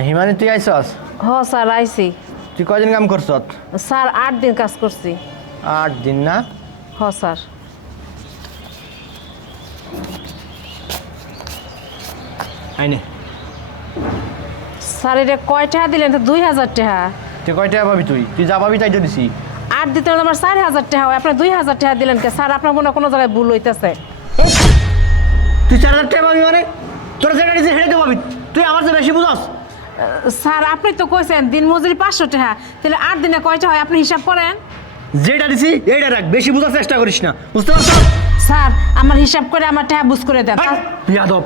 হিমানি তুই আইসস? হ স্যার আইছি। তুই কয়দিন কাম করছ? স্যার 8 দিন কাজ করছি। 8 দিন না? হ স্যার। আইনে স্যার এটা কয় টাকা দিলেন? তো 2000 টাকা। তুই কয় টাকা পাবি? তুই যা পাবি তাই তো দিছি। 8 দিতে আমার 4000 টাকা হয়, আপনি 2000 টাকা দিলেন কে? স্যার আপনার মনে হয় কোনো জায়গায় ভুল হইতেছে। তুই 4000 টাকা পাবি মানে? তোর যেটা দিছি সেটা তো পাবি। তুই আমার চেয়ে বেশি বুঝস। স্যার আপনি তো কইছেন দিন মজুরি 500 টাকা, তাহলে 8 দিনে কয়টা হয় আপনি হিসাব করেন। যেটা দিছি এইটা রাখ, বেশি বুঝার চেষ্টা করিস না, বুঝতে পারছ? স্যার আমার হিসাব করে আমার টাকা বুঝ করে দেন। বিয়াদব,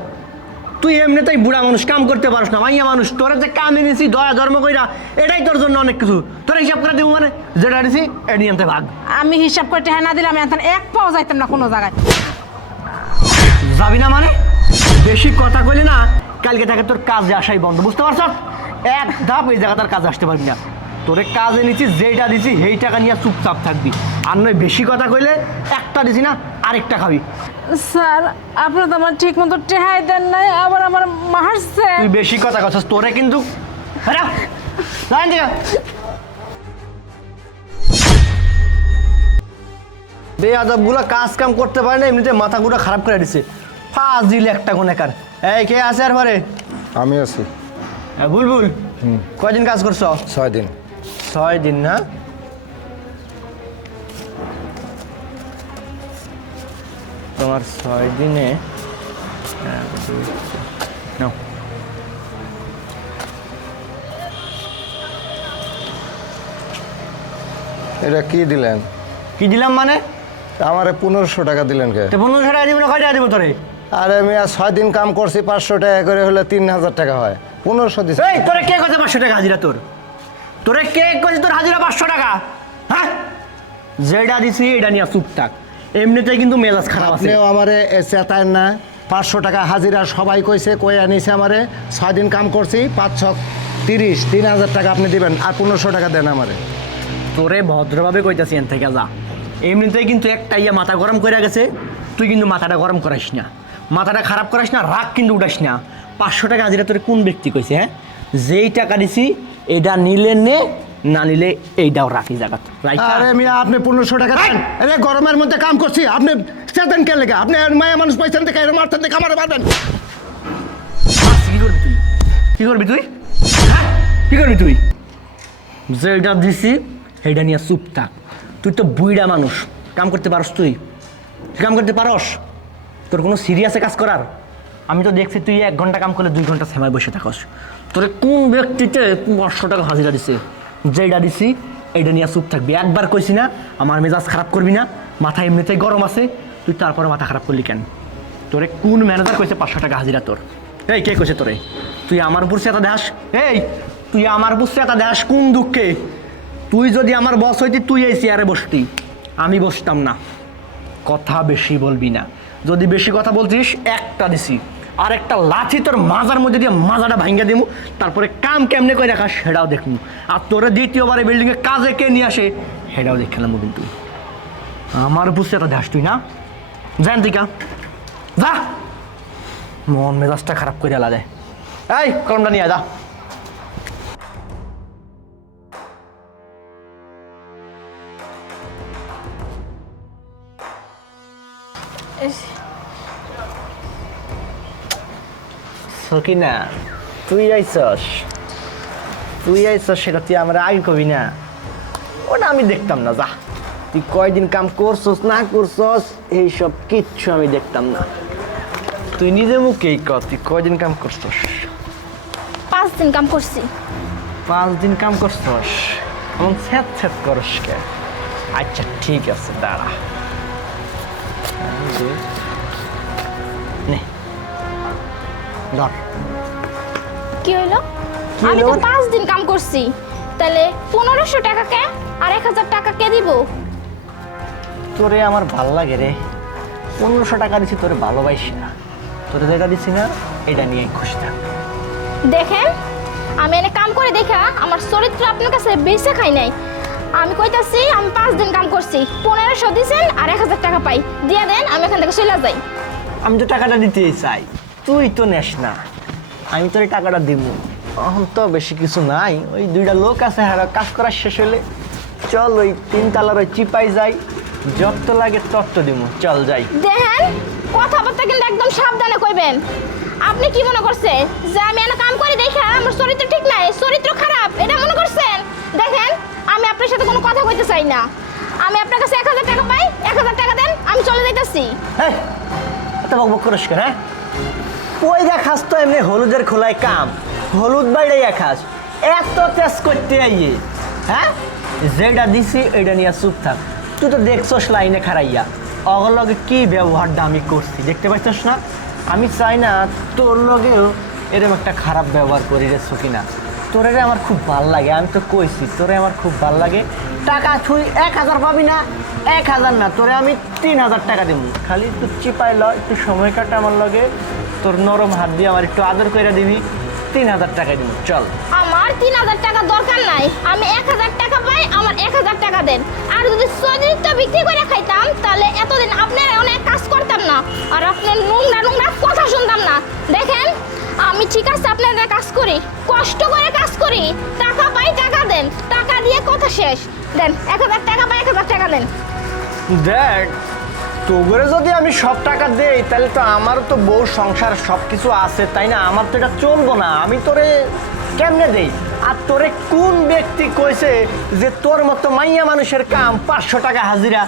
তুই এমনিতেই বুড়া মানুষ, কাম করতে পারিস না, মাইয়া মানুষ। তোরা যে কাম এনেছি দয়া ধর্ম কইরা, এটাই তোর জন্য অনেক কিছু। তোরা হিসাব করে দিব মানে? যেটা দিছি এটি আনতে ভাগ। আমি হিসাব করে টাকা না দিলে আমি এখন এক পাও যাইতাম না কোনো জায়গায়। যাবি না মানে? বেশি কথা কইলে না, কালকে থেকে তোর কাজে আসাই বন্ধ, বুঝতে পারছ? এক ধাপ এই জায়গা তার কাজে আসতে পারবি না। তোরে কাজে নিচ্ছি, যেইটা দিছি সেই টাকা নিয়ে চুপচাপ থাকবি। আর নয় বেশি কথা কইলে একটা দিছি না আরেকটা খাবি। স্যার আপনি তো আমার ঠিক মতো টেহাই দেন নাই, আবার আমার মারছে। তুই বেশি কথা কছস, তোরে কিন্তু বেয়াদবগুলো কাজ কাম করতে পারে না, এমনিতে মাথা গুলো খারাপ করে দিছে। ফাজিল একটা গুনেকার। এই কে আছে আর পরে? আমি আছি। বুলবুল, কয়দিন কাজ করছো? 6 দিন। 6 দিন না? তোমার 6 দিনে নাও। এটা কি দিলেন? কি দিলাম মানে? আমারে 1500 টাকা দিলেন কে? 1500 টাকা দিব না, কয় টাকা দিব তোরে? আরে আমি আর 6 দিন কাম করছি, 500 টাকা করে হলে 3000 টাকা হয়। 1500 দিছি। এই তোরে কে কইছে 500 টাকা হাজিরা তোর? তোরে কে কইছে তোর হাজিরা 500 টাকা? হ্যাঁ, যেটা দিছি এটা নিয়ে চুপ থাক। এমনিতেই কিন্তু মেজাজ খারাপ আছে। আপনিও আমারে চেতায় না? 500 টাকা হাজিরা সবাই কইছে, কই আনিছে আমারে। 6 দিন কাম করছি, 500 30 3000 টাকা আপনি দিবেন, আর 1500 টাকা দেন আমারে। তোরে ভদ্রভাবে কইতাছি এন থেকে যা। এমনিতেই কিন্তু একটা ইয়া মাথা গরম করে গেছে, তুই কিন্তু মাথাটা গরম করাইস না, মাথাটা খারাপ করাইস না, রাগ কিন্তু উঠাস না। 500 টাকা হাজিরা তোরে কোন ব্যক্তি কইছে? হ্যাঁ, যেই টাকা দিছি এটা নিলে নে, না নিলে এইটাও রাখি জায়গা। আরে মিয়া আপনি 1500 টাকা দেন। আরে গরমের মধ্যে কাম করছি, আপনি চেতেন কে লেগে? আপনি মায়া মানুষ পাইছেন দেখে এর মারতেন দেখে আমারে মারবেন। কি করবি তুই? কি করবি তুই? হ্যাঁ, কি করবি তুই? যেটা দিছি সেইটা নিয়ে চুপ থাক। তুই তো বুইড়া মানুষ, কাম করতে পারস? তুই কাম করতে পারস? তোর কোনো সিরিয়াসে কাজ করার? আমি তো দেখছি তুই 1 ঘন্টা কাম করলে 2 ঘন্টা সেমায় বসে থাকস। তোরে কোন ব্যক্তিতে 500 টাকা হাজিরা দিছে? যেটা দিছি এইটা নিয়ে চুপ থাকবি। একবার কইছি না আমার মেজাজ খারাপ করবি না, মাথা এমনিতেই গরম আছে, তুই তারপরে মাথা খারাপ করলি কেন? তোরে কোন ম্যানেজার কইছে 500 টাকা হাজিরা তোর? এই কে কইছে তোরে? তুই আমার উপর চেতা দেখাস? এই তুই আমার উপর চেতা দেখাস কোন দুঃখে? তুই যদি আমার বস হইতি তুই এই চেয়ারে বসতি, আমি বসতাম না। কথা বেশি বলবি না, যদি বেশি কথা বলছিস একটা দিছি আর একটা লাঠি তোর মাজার মধ্যে দিয়ে মাজাটা ভাঙ্গা দিমু, তারপরে কাম কেমনে করে রাখা সেটাও দেখমু। আর তোরে দ্বিতীয়বার এই বিল্ডিংয়ে কাজে কে নিয়ে আসে সেটাও দেখে নেবো। কিন্তু আমার উপর চেতা দেখাস তুই না? জান তুই কা যা, মন মেজাজটা খারাপ করে আলা যায়। এই কলমটা নিয়ে যা। সকিনা তুই আইসস, সেটা তুই আমরা আগে কবি না, ওটা আমি দেখতাম না। যা, তুই কয়দিন কাম করছস না করছস এইসব কিচ্ছু আমি দেখতাম না। তুই নিজে মুখেই কর তুই কয়দিন কাম করছস? 5 দিন কাম করছি। 5 দিন কাম করছস? এমন ছ্যাত ছ্যাত করস কে? আচ্ছা ঠিক আছে, দাঁড়া। নে ধর। কি হইলো? কি আমি তো হইলো? 5 দিন কাম করছি, তাহলে 1500 টাকা কে আর 1000 টাকা কে দিব? তোরে আমার ভাল লাগে রে। 1500 টাকা দিছি তোরে ভালোবাসি না, তোরে যেটা দিছি না এটা নিয়ে খুশি থাক। দেখেন আমি এনে কাম করে দেখা আমার চরিত্র আপনার কাছে বেশি খাই নাই। আমি কইতাছি আমি 5 দিন কাম করছি, 1500 দিছেন আর 1000 টাকা পাই, দিয়া দেন আমি এখান থেকে চলে যাই। আমি তো টাকাটা দিতেই চাই, তুই তো নেস না, আমি তোর টাকাটা দিব। এখন তো বেশি কিছু নাই, ওই 2টা লোক আছে, হ্যাঁ কাজ করা শেষ হলে চল ওই 3 তলার ওই চিপাই যাই, যত লাগে তত দিব, চল যাই। দেখেন কথাবার্তা কিন্তু একদম সাবধানে কইবেন। আপনি কি মনে করছেন যে আমি এনে কাম করি দেখে আমার চরিত্র ঠিক নাই, চরিত্র খারাপ এটা মনে করছেন? দেখেন আমি আপনার সাথে কোনো কথা কইতে চাই না। আমি আপনার কাছে 1000 টাকা পাই, 1000 টাকা দেন, আমি চলে যাইতাছি। হ্যাঁ এত বকবক করিস কেন? হ্যাঁ ওই দেখাস তো এমনি হলুদের খোলায় কাম, হলুদ বাইরে খাস, এত তেজ করতে আইয়ে। হ্যাঁ যেটা দিছি এটা নিয়ে চুপ থাক। তুই তো দেখছস লাইনে খারাইয়া অগর লগে কি ব্যবহারটা আমি করছি, দেখতে পাইছস না? আমি চাই না তোর লগেও এরকম একটা খারাপ ব্যবহার করি রে সকিনা। তোরে আমার খুব ভাল লাগে, আমি তো কইছি তোরে আমার খুব ভাল লাগে। টাকা তুই 1000 পাবি না, 1000 না, তোরে আমি 3000 টাকা দেবো। খালি একটু চিপাই ল, একটু সময় কাটা আমার লগে, তোর নরম হাত দিয়ে আমার একটু আদর করে দিবি, 3000 টাকা দিব, চল। আমার 3000 টাকা দরকার নাই, আমি 1000 টাকা পাই, আমার 1000 টাকা দেন। আর যদি চরিত্র বিক্রি করে খাইতাম তাহলে এতদিন আপনার অনেক কাজ করতাম না, আর আপনার নোংরা নোংরা কথা শুনতাম না। দেখেন আমি ঠিক আছে আপনাদের কাজ করি, কষ্ট করে কাজ করি, টাকা পাই, টাকা দেন, টাকা দিয়ে কথা শেষ। দেন 1000 টাকা পাই, 1000 টাকা দেন। দেখ তোগরে যদি আমি সব টাকা দেই তাহলে তো আমারও তো বউ সংসার সব কিছু আছে, তাই না? আমার তো এটা চলবো না, আমি তোরে কেমনে দেই? আর তোরে কোন ব্যক্তি কইছে যে তোর মতো মাইয়া মানুষের কাম 500 টাকা হাজিরা?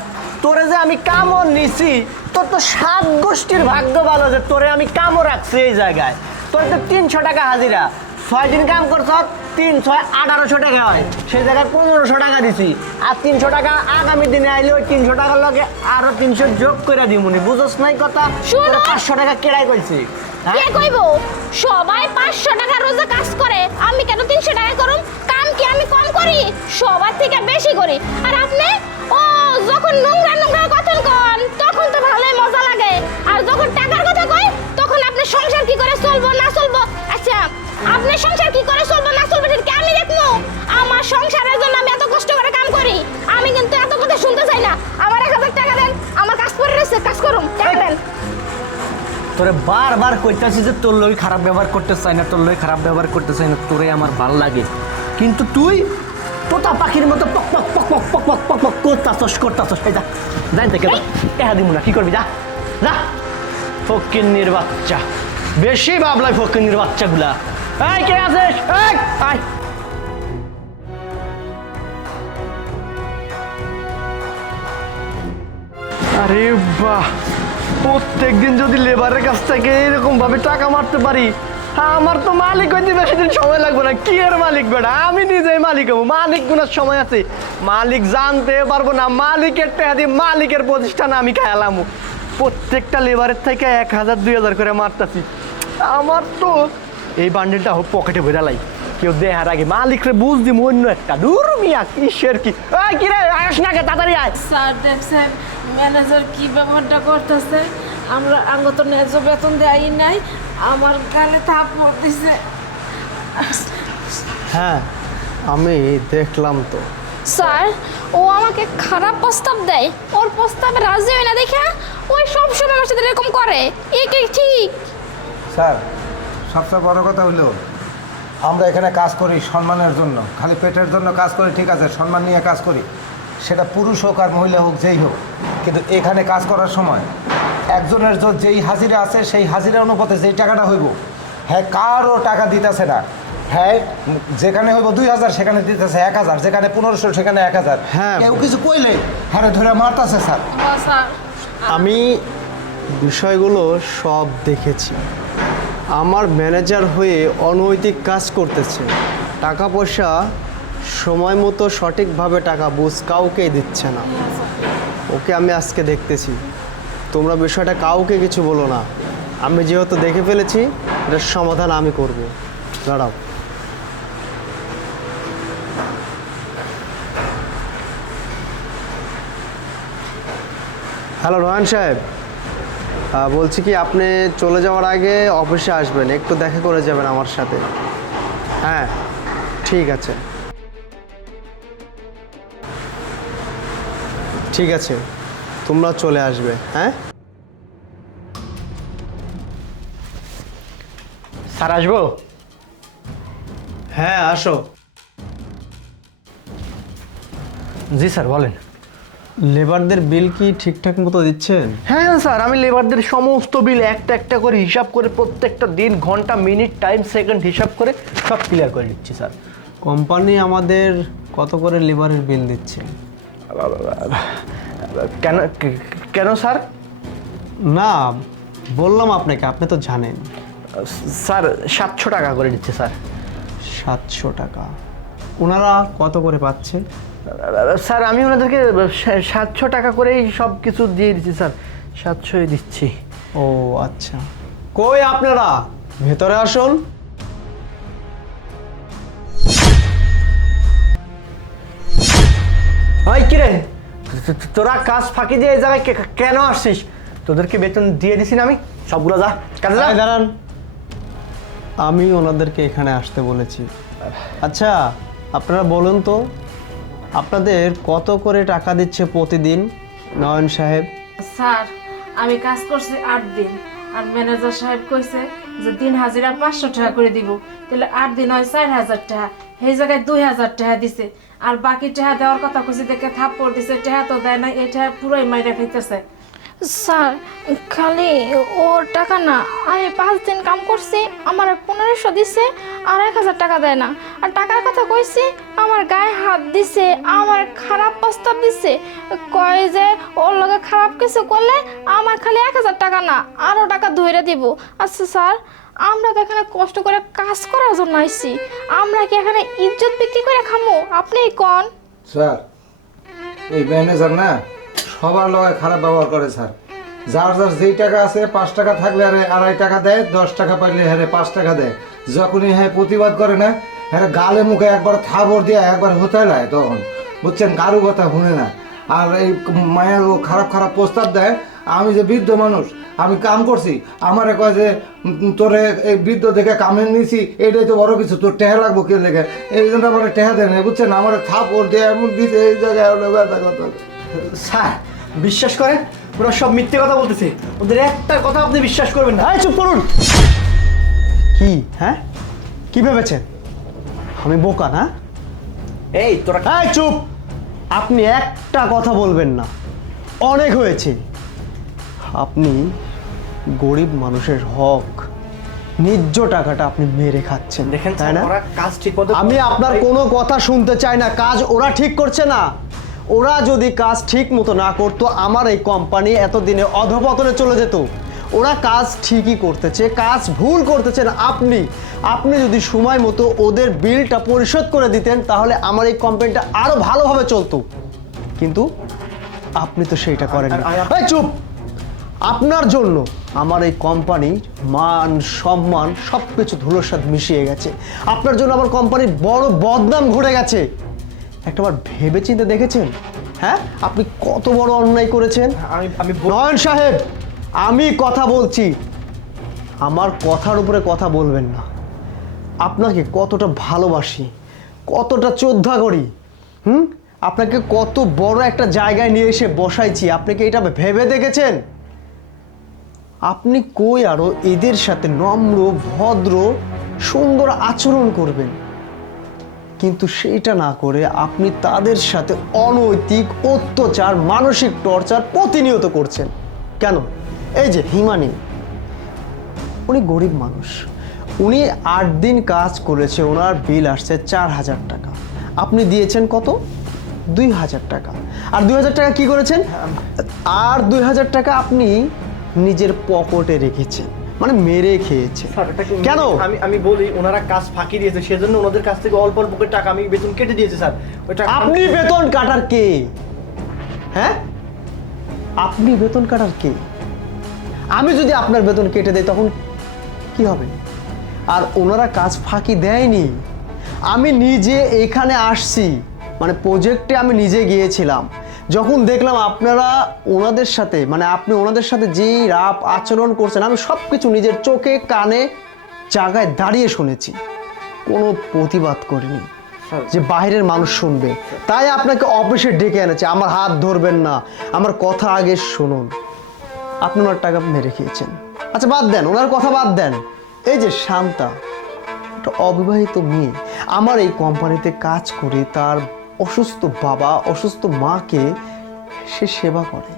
তোরে যে আমি কামও নিছি, তোর তো 7 গোষ্ঠীর ভাগ্য ভালো যে তোরে আমি কামও রাখছি এই জায়গায়। তোর তো 300 টাকা হাজিরা, 6 দিন কাম করছ, 3 6 1800 টাকা হয়, সেই জায়গায় 1500 টাকা দিছি। আর 300 টাকা আগামী দিনে আইলে ওই 300 টাকার লগে আরো 300 যোগ করে দিমুনি, বুঝছ নাই কথা? শুনো। 500 টাকা কেড়াই কইছি। কে কইব? সবাই 500 টাকা রোজে কাজ করে, আমি কেন 300 টাকা করুম? কাম কি আমি কম করি? সবার থেকে বেশি করি। আর আপনি ও যখন নোংরা নোংরা কথা কন তখন তো ভালোই মজা লাগে, আর যখন টাকার কথা কই তখন আপনি সংসার কি করে চলবো না চলবো। আচ্ছা আপনি সংসার কি করে চলবো না চলবো সেটা কি আমি দেখবো? আমার সংসারের জন্য আমি এত কষ্ট করে কাম করি, আমি কিন্তু এত কথা শুনতে চাই না। আমার 1000 টাকা দেন, আমার কাজ করে রয়েছে, কাজ করুম, টাকা দেন। তোরে বারবার কইতাছি যে তোর লই খারাপ ব্যবহার করতে চাই না, তোর লই খারাপ ব্যবহার করতে চাই না, তোরে আমার ভাল লাগে, কিন্তু তুই তোতা পাখির মতো পক পক পক পক পক পক পক পক করতাছস। এই যা জানি থেকে টাকা দিব না, কি করবি? যা যা, ফকিন্নির বাচ্চা, বেশি ভাবলাই ফকিন্নির বাচ্চাগুলা। এই কে আছিস? এই আয়। আরে বাহ, প্রত্যেকদিন যদি লেবারের কাছ থেকে এরকম ভাবে টাকা মারতে পারি, আমার তো মালিক হইতে বেশি দিন সময় লাগবে না। কি এর মালিক বেটা, আমি নিজেই মালিক হবো। মালিক গুনার সময় আছে, মালিক জানতে পারবো না, মালিকের টাকা দিয়ে মালিকের প্রতিষ্ঠান আমি খেলাম। প্রত্যেকটা লেবারের থেকে 1000 2000 করে মারতাছি। আমার তো এই বান্ডেলটা হোক পকেটে বেরালাই, কেউ দেহার আগে মালিকরে বুঝ দিম অন্য একটা। দূর মিয়া কিসের কি, এই কি রে আয়স না কে, তাড়াতাড়ি আয়। স্যার দেখছেন ম্যানেজার কি ব্যবহারটা করতেছে? আমরা আঙ্গ তো ন্যায্য বেতন দেয় নাই, আমার গালে থাপ্পড় দিছে। হ্যাঁ আমি দেখলাম তো। স্যার ও আমাকে খারাপ প্রস্তাব দেয়, ওর প্রস্তাবে রাজি হয় না দেখে ওই সব সময় আমার সাথে এরকম করে। এ কি ঠিক? স্যার সবচেয়ে বড় কথা হলো আমরা এখানে কাজ করি সম্মানের জন্য, খালি পেটের জন্য কাজ করি, ঠিক আছে, সম্মান নিয়ে কাজ করি, সেটা পুরুষ হোক আর মহিলা হোক যেই হোক, কিন্তু এখানে কাজ করার সময় একজনের যেই হাজিরা আছে সেই হাজিরা অনুপাতে যেই টাকাটা হইব, হ্যাঁ কারও টাকা দিতেছে না। হ্যাঁ যেখানে হইব 2000 সেখানে দিতেছে 1000, যেখানে 1500 সেখানে 1000। হ্যাঁ। কেউ কিছু কইলে হারে ধরে মারতাছে স্যার। স্যার আমি বিষয়গুলো সব দেখেছি। আমার ম্যানেজার হয়ে অনৈতিক কাজ করতেছে, টাকা পয়সা সময় মতো সঠিকভাবে টাকা বুঝ কাউকেই দিচ্ছে না। ওকে আমি আজকে দেখতেছি, তোমরা বিষয়টা কাউকে কিছু বলো না। আমি যেহেতু দেখে ফেলেছি, এটার সমাধান আমি করব। দাঁড়াও। হ্যালো রোহান সাহেব, বলছি কি আপনি চলে যাওয়ার আগে অফিসে আসবেন, একটু দেখা করে যাবেন আমার সাথে। হ্যাঁ ঠিক আছে, ঠিক আছে, তোমরা চলে আসবে। হ্যাঁ স্যার আসবো? হ্যাঁ আসো। জি স্যার বলেন। লেবারদের বিল কি ঠিকঠাক মতো দিচ্ছেন? হ্যাঁ স্যার, আমি লেবারদের সমস্ত বিল একটা একটা করে হিসাব করে প্রত্যেকটা দিন, ঘন্টা, মিনিট, টাইম, সেকেন্ড হিসাব করে সব ক্লিয়ার করে দিচ্ছি স্যার। কোম্পানি আমাদের কত করে লেবারের বিল দিচ্ছে? কেন কেন স্যার? না, বললাম আপনাকে, আপনি তো জানেন। স্যার 700 টাকা করে দিচ্ছে স্যার। 700 টাকা। ওনারা কত করে পাচ্ছে? স্যার আমি ওনাদেরকে 700 টাকা করেই সব কিছু দিয়ে দিচ্ছি স্যার, 700ই দিচ্ছি। ও আচ্ছা, কই আপনারা ভেতরে আসুন। ভাই কিরে, তোরা কাজ ফাঁকি দিয়ে এই জায়গায় কেন আসছিস? তোদেরকে বেতন দিয়ে দিছি না আমি, সবগুলো যা কাজে যা। এই দাঁড়ান, আমি ওনাদেরকে এখানে আসতে বলেছি। আচ্ছা আপনারা বলুন তো, আপনাদের কত করে টাকা দিচ্ছে প্রতিদিন নয়ন সাহেব? স্যার আমি কাজ করছি 8 দিন, আর ম্যানেজার সাহেব কইছে যে দিন হাজিরা 500 টাকা করে দিব, তাহলে 8 দিন হয় 4000 টাকা, সেই জায়গায় 2000 টাকা দিছে। আর বাকি টাকা দেওয়ার কথা কইছে দেখে থাপ্পড় দিছে, টাকা তো দেয় না, এই টাকা পুরোই মাইরা খাইতেছে। স্যার খালি ওর টাকা না, আমি 5 দিন কাম করছি, আমার 1500 দিছে আর 1000 টাকা দেয় না। আর টাকার কথা কইছি, আমার গায়ে হাত দিছে, আমার খারাপ প্রস্তাব দিছে, কয় যে ওর লগে খারাপ কিছু করলে আমার খালি 1000 টাকা না আরও টাকা ধরে দিব। আচ্ছা স্যার, আমরা তো এখানে কষ্ট করে কাজ করার জন্য আইছি, আমরা কি এখানে ইজ্জত বিক্রি করে খামো? আপনিই কন। স্যার এই ম্যানেজার না সবার লগে খারাপ ব্যবহার করে স্যার। যার যার যেই টাকা আছে 5 টাকা থাকলে আরে 2.5 টাকা দেয়, 10 টাকা পাইলে হ্যাঁ 5 টাকা দেয়। যখনই হ্যাঁ প্রতিবাদ করে না, হ্যাঁ গালে মুখে একবার থাবর দিয়ে একবার হতে লায়, তখন বুঝছেন কারু কথা শুনে না। আর এই মায়া ও খারাপ খারাপ প্রস্তাব দেয়। আমি যে বৃদ্ধ মানুষ, আমি কাম করছি, আমারে কয় যে তোরে এই বৃদ্ধ দেখে কামে নিয়েছি, এটাই তো বড় কিছু, তোর টেহা লাগবো কে লেগে, এই জন্য আমার টেহা দেয় না, বুঝছেন। আমার থাপড় দিয়ে এমন দিছে এই জায়গায় কথা। স্যার বিশ্বাস করেন, ওরা সব মিথ্যে কথা বলতেছে, ওদের একটা কথা আপনি বিশ্বাস করবেন না। এই চুপ করুন। কি হ্যাঁ, কি ভেবেছেন আমি বোকা না? এই তোরা এই চুপ, আপনি একটা কথা বলবেন না, অনেক হয়েছে। আপনি গরিব মানুষের হক, ন্যায্য টাকাটা আপনি মেরে খাচ্ছেন, দেখেন তাই না? ওরা কাজ ঠিক মতো, আমি আপনার কোনো কথা শুনতে চাই না। কাজ ওরা ঠিক করছে না। ওরা যদি কাজ ঠিক মতো না করতো, আমার এই কোম্পানি এতদিনে অধপতনে চলে যেত। ওরা কাজ ঠিকই করতেছে, কাজ ভুল করতেছেন আপনি। আপনি যদি সময় মতো ওদের বিলটা পরিশোধ করে দিতেন, তাহলে আমার এই কোম্পানিটা আরো ভালোভাবে চলতো, কিন্তু আপনি তো সেইটা করেন না। এই চুপ, আপনার জন্য আমার এই কোম্পানির মান সম্মান সব কিছু ধুলোর সাথে মিশিয়ে গেছে। আপনার জন্য আমার কোম্পানির বড় বদনাম ঘটে গেছে। একটাবার ভেবে চিন্তে দেখেছেন? হ্যাঁ, আপনি কত বড় অন্যায় করেছেন। আমি নয়ন সাহেব, আমি কথা বলছি, আমার কথার উপরে কথা বলবেন না। আপনাকে কতটা ভালোবাসি, কতটা শ্রদ্ধা করি, আপনাকে কত বড় একটা জায়গায় নিয়ে এসে বসাইছি, আপনি কি এটা ভেবে দেখেছেন? আপনি কই আরো এদের সাথে নম্র, ভদ্র, সুন্দর আচরণ করবেন, কিন্তু সেইটা না করে আপনি তাদের সাথে অনৈতিক অত্যাচার, মানসিক টর্চার প্রতিনিয়ত করছেন। কেন? এই যে হিমানি, উনি গরিব মানুষ, উনি 8 দিন কাজ করেছে, ওনার বিল আসছে 4000 টাকা, আপনি দিয়েছেন কত? 2000 টাকা। আর 2000 টাকা কি করেছেন? আর 2000 টাকা আপনি নিজের পকেটে রেখেছেন, মানে মেরে খেয়েছেন। কেন? আমি বলি ওনারা কাজ ফাঁকি দিয়েছে, সেজন্য ওনাদের কাছ থেকে অল্প অল্প করে টাকা আমি বেতন কেটে দিয়েছি স্যার। ওইটা আপনি বেতন কাটার কে? হ্যাঁ, আপনি বেতন কাটার কে? আমি যদি আপনার বেতন কেটে দেই তখন কি হবে? আর ওনারা কাজ ফাঁকি দেয়নি। আমি নিজে এখানে আসছি, মানে প্রজেক্টে আমি নিজে গিয়েছিলাম। যখন দেখলাম আপনারা ওনাদের সাথে, মানে আপনি ওনাদের সাথে যে রাপ আচরণ করছেন, আমি সব কিছু নিজের চোখে কানে জায়গায় দাঁড়িয়ে শুনেছি, কোনো প্রতিবাদ করিনি যে বাইরের মানুষ শুনবে। তাই আপনাকে অফিসে ডেকে এনেছে। আমার হাত ধরবেন না, আমার কথা আগে শুনুন। আপনি ওনার টাকা মেরে খেয়েছেন। আচ্ছা বাদ দেন, ওনার কথা বাদ দেন। এই যে শান্তা, একটা অবিবাহিত মেয়ে আমার এই কোম্পানিতে কাজ করে তার অসুস্থ বাবা অসুস্থ মাকে সে সেবা করে,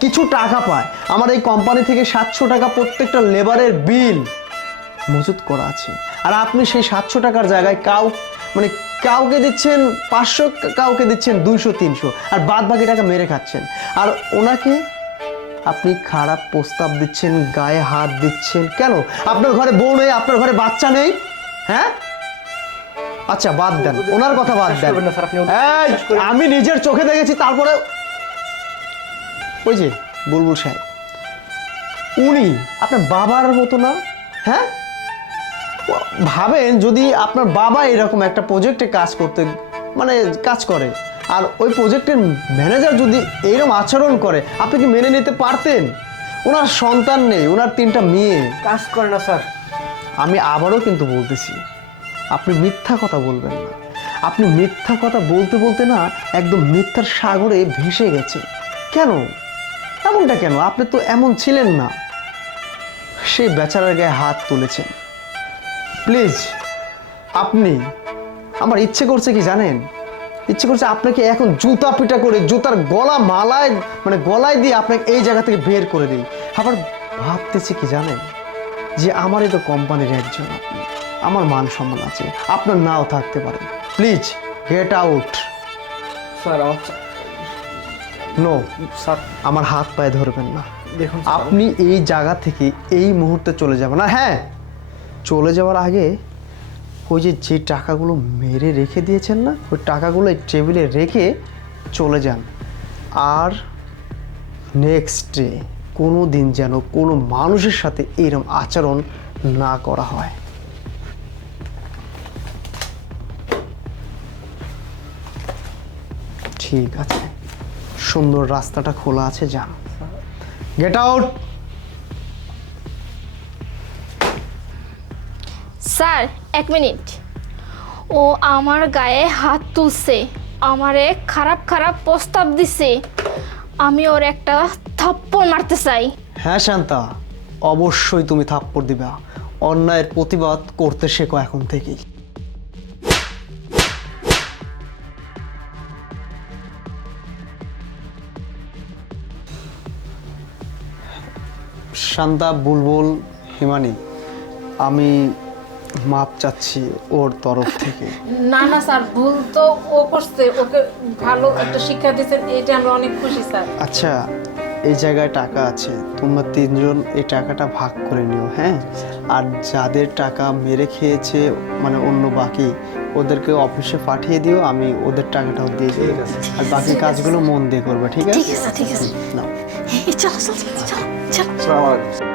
কিছু টাকা পায়। আমার এই কোম্পানি থেকে 700 টাকা প্রত্যেকটা লেবারের বিল মজুত করা আছে, আর আপনি সেই 700 টাকার জায়গায় কাউকে দিচ্ছেন 500, কাউকে দিচ্ছেন 200-300, আর বাদ বাকি টাকা মেরে খাচ্ছেন। আর ওনাকে আপনি খারাপ প্রস্তাব দিচ্ছেন, গায়ে হাত দিচ্ছেন। কেন? আপনার ঘরে বউ নেই, আপনার ঘরে বাচ্চা নেই? হ্যাঁ, আচ্ছা বাদ দেন, ওনার কথা বাদ দেন। করবেন না স্যার, আপনি এই, আমি নিজের চোখে দেখেছি। তারপরে ওই যে বুলবুল সাহেব, উনি আপনার বাবার মতো না? হ্যাঁ, ভাবেন যদি আপনার বাবা এরকম একটা প্রজেক্টে কাজ করে, আর ওই প্রজেক্টের ম্যানেজার যদি এইরকম আচরণ করে, আপনি কি মেনে নিতে পারতেন? ওনার সন্তান নেই, ওনার 3টা মেয়ে। কাজ করে না স্যার। আমি আবারও কিন্তু বলতেছি, আপনি মিথ্যা কথা বলবেন না। আপনি মিথ্যা কথা বলতে বলতে না একদম মিথ্যার সাগরে ভেসে গেছে। কেন এমনটা কেন? আপনি তো এমন ছিলেন না। সেই বেচারার গায়ে হাত তুলেছেন। প্লিজ, আপনি, আমার ইচ্ছে করছে কি জানেন, ইচ্ছে করছে আপনাকে এখন জুতা পিটা করে জুতার গলায় দিয়ে আপনাকে এই জায়গা থেকে বের করে দিই। আবার ভাবতেছি কি জানেন, যে আমারই তো কোম্পানির একজন আপনি, আমার মান সম্মান আছে, আপনার নাও থাকতে পারে। Please get out. Sir no sir, আমার হাত পায়ে ধরবেন না। দেখুন আপনি এই জায়গা থেকে এই মুহূর্তে চলে যাবেন। আর হ্যাঁ, চলে যাওয়ার আগে ওই যে টাকাগুলো মেরে রেখে দিয়েছেন না, ওই টাকাগুলো এই টেবিলে রেখে চলে যান। আর নেক্সট ডে কোনো দিন যেন কোনো মানুষের সাথে এরকম আচরণ না করা হয়। ঠিক আছে, সুন্দর রাস্তাটা খোলা আছে, যান। Get out. Sir 1 minute. ও আমার গায়ে হাত তুলছে, আমারে খারাপ খারাপ প্রস্তাব দিছে, আমি ওর একটা থাপ্পড় মারতে চাই। হ্যাঁ শান্তা, অবশ্যই তুমি থাপ্পড় দিবা। অন্যায়ের প্রতিবাদ করতে শেখো এখন থেকেই। শান্তা, বুলবুল, হিমানি, আমি মাপ চাচ্ছি ওর তরফ থেকে। না না স্যার, ভুল তো ও করছে, ওকে ভালো একটা শিক্ষা দিয়েছেন, এটা আমরা অনেক খুশি স্যার। আচ্ছা, এই জায়গায় টাকা আছে, তোমরা 3জন এই টাকাটা ভাগ করে নিও। হ্যাঁ, আর যাদের টাকা মেরে খেয়েছে অন্য বাকি, ওদেরকে অফিসে পাঠিয়ে দিও, আমি ওদের টাকাটাও দিয়ে দিই। আর বাকি কাজগুলো মন দিয়ে করবে। ঠিক আছে? ঠিক আছে। নাও। চলো চলো চলো চলো। আসসালামু আলাইকুম।